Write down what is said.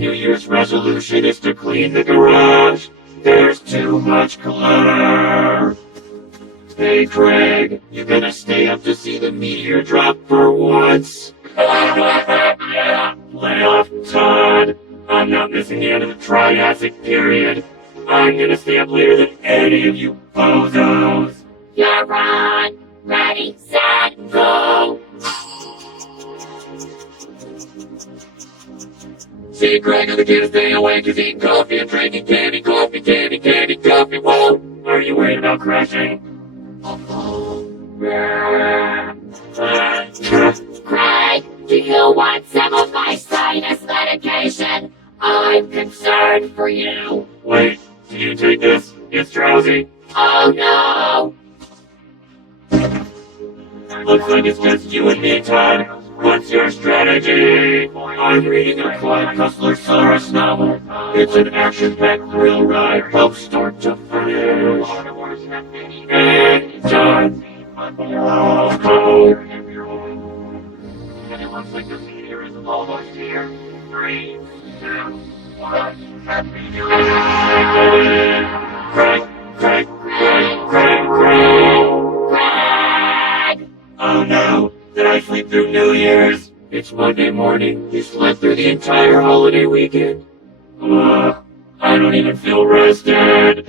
New Year's resolution is to clean the garage. There's too much clutter. Hey Craig, you gonna stay up to see the meteor drop for once? Yeah, lay off Todd. I'm not missing the end of the Triassic period. I'm gonna stay up later than any of you bozos. You're on. Ready, set, go. See Craig and the kids stay awake, he's eating coffee and drinking candy, coffee, candy, candy, coffee. Whoa! Are you worried about crashing? Craig, do you want some of my sinus medication? I'm concerned for you. Wait, do you take this? It's drowsy. Oh no! Looks like it's just you and me, Todd. What's your strategy? I'm reading a Clive Cussler-Saurus novel. It's an action-packed thrill ride from start to finish. And done. Oh. And it looks like the meteor is almost here. 3, 2, 1, Happy New Year! Craig, Craig, Craig, Craig, Craig! Oh no, did I sleep through New Year's? It's Monday morning. You slept through the entire holiday weekend. I don't even feel rested.